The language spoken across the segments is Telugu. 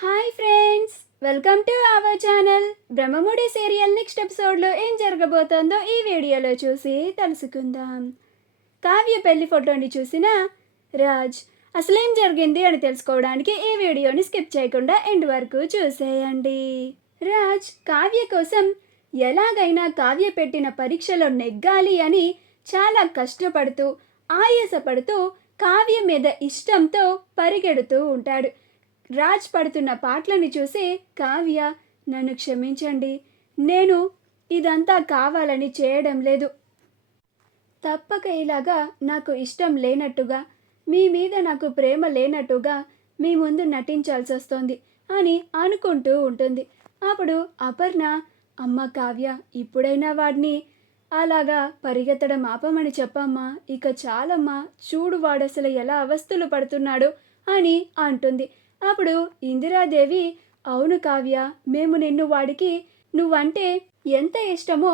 Hi friends, welcome to our channel. Brahmamudi serial next ఎపిసోడ్లో ఏం జరగబోతోందో ఈ వీడియోలో చూసి తెలుసుకుందాం. కావ్య పెళ్లి ఫోటోని చూసిన రాజ్ అసలేం జరిగింది అని తెలుసుకోవడానికి ఈ వీడియోని స్కిప్ చేయకుండా ఎండ్ వరకు చూసేయండి. రాజ్ కావ్య కోసం ఎలాగైనా కావ్య పెట్టిన పరీక్షలో నెగ్గాలి అని చాలా కష్టపడుతూ ఆయాసపడుతూ కావ్య మీద ఇష్టంతో పరిగెడుతూ ఉంటాడు. రాజ్ పడుతున్న పాటలని చూసి కావ్య, నన్ను క్షమించండి, నేను ఇదంతా కావాలని చేయడం లేదు. తప్పక ఇలాగా నాకు ఇష్టం లేనట్టుగా, మీ మీద నాకు ప్రేమ లేనట్టుగా మీ ముందు నటించాల్సి వస్తుంది అని అనుకుంటూ ఉంటుంది. అప్పుడు అపర్ణ, అమ్మ కావ్య, ఇప్పుడైనా వాడిని అలాగా పరిగెత్తడం ఆపమని చెప్పమ్మా, ఇక చాలమ్మా, చూడు వాడసలు ఎలా అవస్థలు పడుతున్నాడు అని అంటుంది. అప్పుడు ఇందిరాదేవి, అవును కావ్య, మేము నిన్ను వాడికి నువ్వంటే ఎంత ఇష్టమో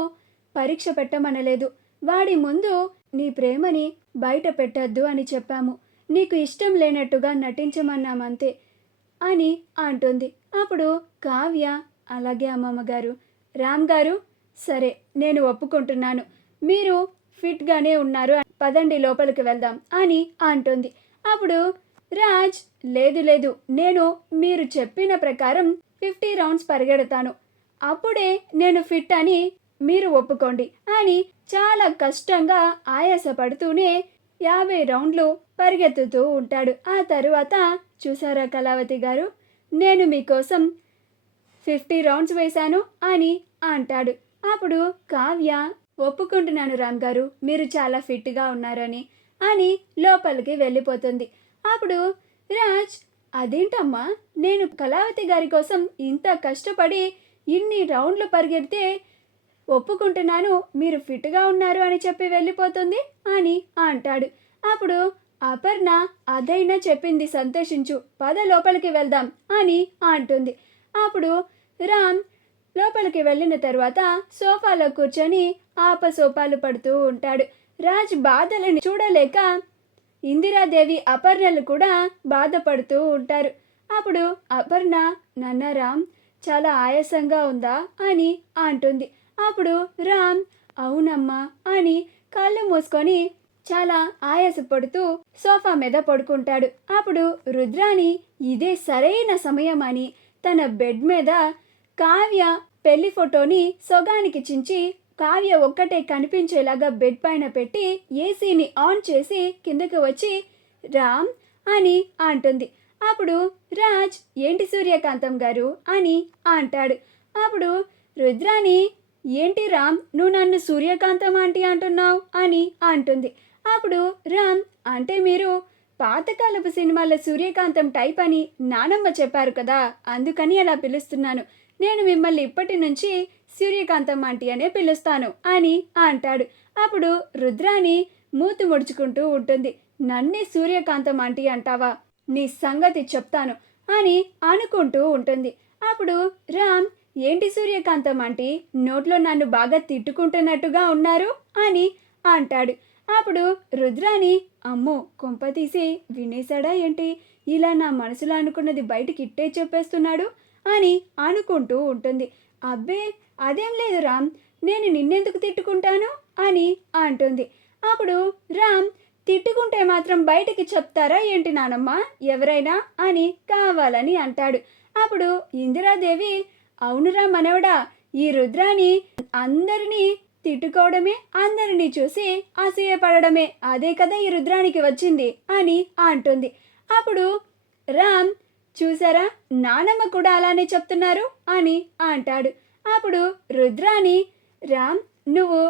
పరీక్ష పెట్టమనలేదు, వాడి ముందు నీ ప్రేమని బయట పెట్టద్దు అని చెప్పాము, నీకు ఇష్టం లేనట్టుగా నటించమన్నామంతే అని అంటుంది. అప్పుడు కావ్య, అలాగే అమ్మమ్మగారు. రామ్ గారు, సరే నేను ఒప్పుకుంటున్నాను, మీరు ఫిట్గానే ఉన్నారు, పదండి లోపలికి వెళ్దాం అని అంటుంది. అప్పుడు రాజ్, లేదు లేదు, నేను మీరు చెప్పిన ప్రకారం 50 రౌండ్స్ పరిగెడతాను, అప్పుడే నేను ఫిట్ అని మీరు ఒప్పుకోండి అని చాలా కష్టంగా ఆయాసపడుతూనే 50 రౌండ్లు పరిగెత్తుతూ ఉంటాడు. ఆ తరువాత, చూసారా కళావతి గారు, నేను మీకోసం 50 రౌండ్స్ వేశాను అని అంటాడు. అప్పుడు కావ్య, ఒప్పుకుంటున్నాను రామ్ గారు, మీరు చాలా ఫిట్గా ఉన్నారని అని లోపలికి వెళ్ళిపోతుంది. అప్పుడు రాజ్, అదేంటమ్మా, నేను కళావతి గారి కోసం ఇంత కష్టపడి ఇన్ని రౌండ్లు పరిగెడితే ఒప్పుకుంటున్నాను, మీరు ఫిట్గా ఉన్నారు అని చెప్పి వెళ్ళిపోతుంది అని అంటాడు. అప్పుడు అపర్ణ, అదైనా చెప్పింది సంతోషించు, పద లోపలికి వెళ్దాం అని అంటుంది. అప్పుడు రామ్ లోపలికి వెళ్ళిన తర్వాత సోఫాలో కూర్చొని ఆపసోపాలు పడుతూ ఉంటాడు. రాజ్ బాధలను చూడలేక ఇందిరాదేవి, అపర్ణలు కూడా బాధపడుతూ ఉంటారు. అప్పుడు అపర్ణ, నాన్న రామ్, చాలా ఆయాసంగా ఉందా అని అంటుంది. అప్పుడు రామ్, అవునమ్మా అని కళ్ళు మూసుకొని చాలా ఆయాసపడుతూ సోఫా మీద పడుకుంటాడు. అప్పుడు రుద్రాని ఇదే సరైన సమయం అని తన బెడ్ మీద కావ్య పెళ్లి ఫోటోని సొగానికి చించి కావ్య ఒక్కటే కనిపించేలాగా బెడ్ పైన పెట్టి ఏసీని ఆన్ చేసి కిందకి వచ్చి రామ్ అని అంటుంది. అప్పుడు రాజ్, ఏంటి సూర్యకాంతం గారు అని అంటాడు. అప్పుడు రుద్రాని, ఏంటి రామ్, నువ్వు నన్ను సూర్యకాంతం ఆంటీ అంటున్నావు అని అంటుంది. అప్పుడు రామ్, అంటే మీరు పాతకాలపు సినిమాల సూర్యకాంతం టైప్ అని నానమ్మ చెప్పారు కదా, అందుకని అలా పిలుస్తున్నాను, నేను మిమ్మల్ని ఇప్పటి నుంచి సూర్యకాంతం ఆంటీ అనే పిలుస్తాను అని అంటాడు. అప్పుడు రుద్రాని మూతి ముడుచుకుంటూ ఉంటుంది. నన్నే సూర్యకాంతం ఆంటీ అంటావా, నీ సంగతి చెప్తాను అని అనుకుంటూ ఉంటుంది. అప్పుడు రామ్, ఏంటి సూర్యకాంతం ఆంటీ, నోట్లో నన్ను బాగా తిట్టుకుంటున్నట్టుగా ఉన్నారు అని అంటాడు. అప్పుడు రుద్రాని, అమ్మో కొంపతీసి వినేశాడా ఏంటి, ఇలా నా మనసులో అనుకున్నది బయటికి ఇట్టే చెప్పేస్తున్నాడు అని అనుకుంటూ ఉంటుంది. అబ్బే అదేం లేదు రామ్, నేను నిన్నెందుకు తిట్టుకుంటాను అని అంటుంది. అప్పుడు రామ్, తిట్టుకుంటే మాత్రం బయటికి చెప్తారా ఏంటి నానమ్మ ఎవరైనా అని కావాలని అంటాడు. అప్పుడు ఇందిరాదేవి, అవునురా మనవడా, ఈ రుద్రాని అందరినీ తిట్టుకోవడమే, అందరినీ చూసి అసూయపడడమే, అదే కదా ఈ రుద్రానికి వచ్చింది అని అంటుంది. అప్పుడు రామ్, చూసారా, నానమ్మ కూడా అలానే చెప్తున్నారు అని అంటాడు. అప్పుడు రుద్రాని, రామ్, నువ్వు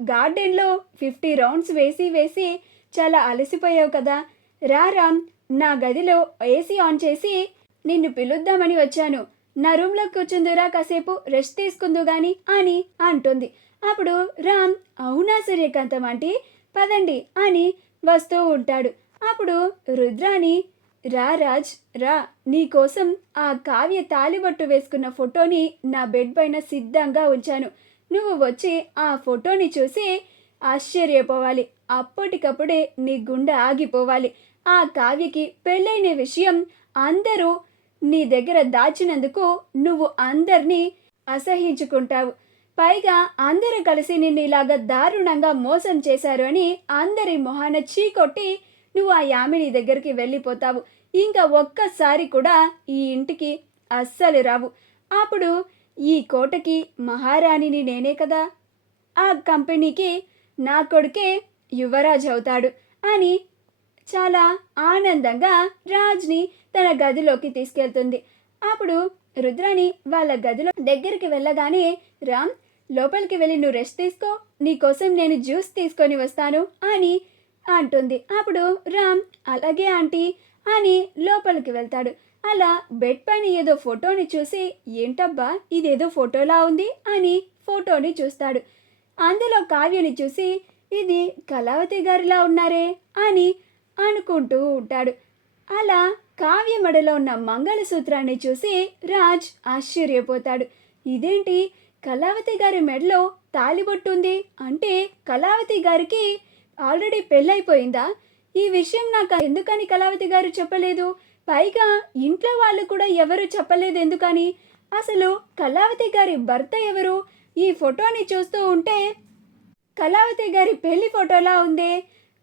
గార్డెన్లో 50 రౌండ్స్ వేసి వేసి చాలా అలసిపోయావు కదా, రా రామ్, నా గదిలో ఏసీ ఆన్ చేసి నిన్ను పిలుద్దామని వచ్చాను, నా రూమ్లో కూర్చుందురా, కాసేపు రెస్ట్ తీసుకుందు గాని అని అంటుంది. అప్పుడు రామ్, అవునా సూర్యకాంతం ఆంటీ, పదండి అని వస్తూ ఉంటాడు. అప్పుడు రుద్రాని, రా రాజ్ రా, నీకోసం ఆ కావ్య తాలిబొట్టు వేసుకున్న ఫోటోని నా బెడ్ పైన సిద్ధంగా ఉంచాను, నువ్వు వచ్చి ఆ ఫోటోని చూసి ఆశ్చర్యపోవాలి, అప్పటికప్పుడే నీ గుండె ఆగిపోవాలి, ఆ కావ్యకి పెళ్ళైన విషయం అందరూ నీ దగ్గర దాచినందుకు నువ్వు అందరినీ అసహించుకుంటావు. పైగా అందరూ కలిసి నిన్ను ఇలాగ దారుణంగా మోసం చేశారు అని అందరి మొహాన చీకొట్టి నువ్వు ఆ యామిని దగ్గరికి వెళ్ళిపోతావు. ఇంకా ఒక్కసారి కూడా ఈ ఇంటికి అస్సలు రావు. అప్పుడు ఈ కోటకి మహారాణిని నేనే కదా, ఆ కంపెనీకి నా కొడుకే యువరాజు అవుతాడు అని చాలా ఆనందంగా రాజ్ని తన గదిలోకి తీసుకెళ్తుంది. అప్పుడు రుద్రాణి వాళ్ళ గదిలో దగ్గరికి వెళ్ళగానే, రామ్ లోపలికి వెళ్ళి నువ్వు రెస్ట్ తీసుకో, నీకోసం నేను జ్యూస్ తీసుకొని వస్తాను అని అంటుంది. అప్పుడు రామ్ అలాగే ఆంటీ అని లోపలికి వెళ్తాడు. అలా బెడ్ పైన ఏదో ఫోటోని చూసి, ఏంటబ్బా ఇదేదో ఫోటోలా ఉంది అని ఫోటోని చూస్తాడు. అందులో కావ్యని చూసి, ఇది కళావతి గారిలా ఉన్నారే అని అనుకుంటూ ఉంటాడు. అలా కావ్య మెడలో ఉన్న మంగళసూత్రాన్ని చూసి రాజ్ ఆశ్చర్యపోతాడు. ఇదేంటి, కళావతి గారి మెడలో తాళిబొట్టుంది అంటే కళావతి గారికి ఆల్రెడీ పెళ్ళైపోయిందా? ఈ విషయం నాకు ఎందుకని కళావతి గారు చెప్పలేదు? పైగా ఇంట్లో వాళ్ళు కూడా ఎవరు చెప్పలేదు ఎందుకని? అసలు కళావతి గారి భర్త ఎవరు? ఈ ఫోటోని చూస్తూ ఉంటే కళావతి గారి పెళ్లి ఫోటోలా ఉందే,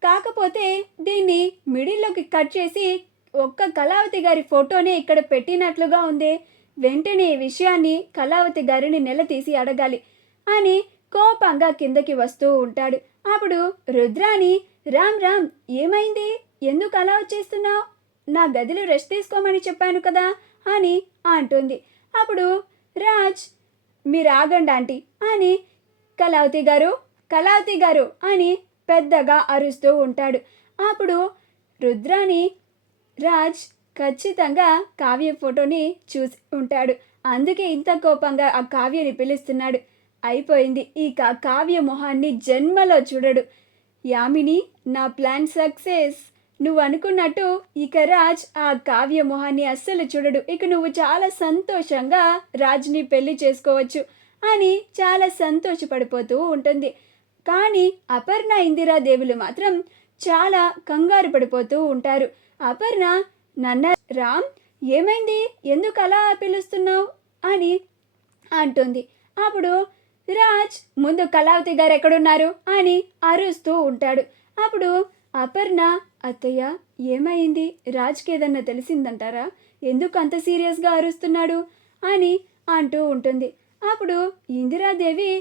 కాకపోతే దీన్ని మిడిల్లోకి కట్ చేసి ఒక్క కళావతి గారి ఫోటోనే ఇక్కడ పెట్టినట్లుగా ఉందే. వెంటనే ఈ విషయాన్ని కళావతి గారిని నిలదీసి అడగాలి అని కోపంగా కిందకి వస్తూ ఉంటాడు. అప్పుడు రుద్రాణి, రామ్ రామ్ ఏమైంది, ఎందుకు అలా వచ్చేస్తున్నావు? నా గదిలో రెస్ట్ తీసుకోమని చెప్పాను కదా అని అంటుంది. అప్పుడు రాజ్, మీరు ఆగండి ఆంటీ అని కళావతి గారు అని పెద్దగా అరుస్తూ ఉంటాడు. అప్పుడు రుద్రాణి, రాజ్ ఖచ్చితంగా కావ్య ఫోటోని చూసి ఉంటాడు, అందుకే ఇంత కోపంగా ఆ కావ్యని పిలుస్తున్నాడు. అయిపోయింది, ఈ కావ్య మొహాన్ని జన్మలో చూడడు. యామిని, నా ప్లాన్ సక్సెస్. నువ్వు అనుకున్నట్టు ఇక రాజ్ ఆ కావ్య మొహాన్ని అస్సలు చూడడు. ఇక నువ్వు చాలా సంతోషంగా రాజ్ని పెళ్లి చేసుకోవచ్చు అని చాలా సంతోషపడిపోతూ ఉంటుంది. కానీ అపర్ణ, ఇందిరాదేవులు మాత్రం చాలా కంగారు పడిపోతూ ఉంటారు. అపర్ణ, నన్న రామ్ ఏమైంది, ఎందుకు అలా పిలుస్తున్నావు అని అంటుంది. అప్పుడు రాజ్ ముందు కళావతి గారు ఎక్కడున్నారు అని అరుస్తూ ఉంటాడు. అప్పుడు అపర్ణ, అత్తయ్య ఏమైంది, రాజ్కి ఏదన్నా తెలిసిందంటారా, ఎందుకు అంత సీరియస్గా అరుస్తున్నాడు అని అంటూ ఉంటుంది. అప్పుడు ఇందిరాదేవి,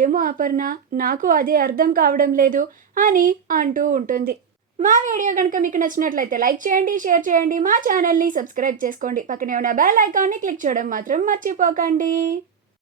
ఏమో అపర్ణ, నాకు అదే అర్థం కావడం లేదు అని అంటూ ఉంటుంది. మా వీడియో కనుక మీకు నచ్చినట్లయితే లైక్ చేయండి, షేర్ చేయండి, మా ఛానల్ని సబ్స్క్రైబ్ చేసుకోండి, పక్కనే ఉన్న బెల్ ఐకాన్ని క్లిక్ చేయడం మాత్రం మర్చిపోకండి.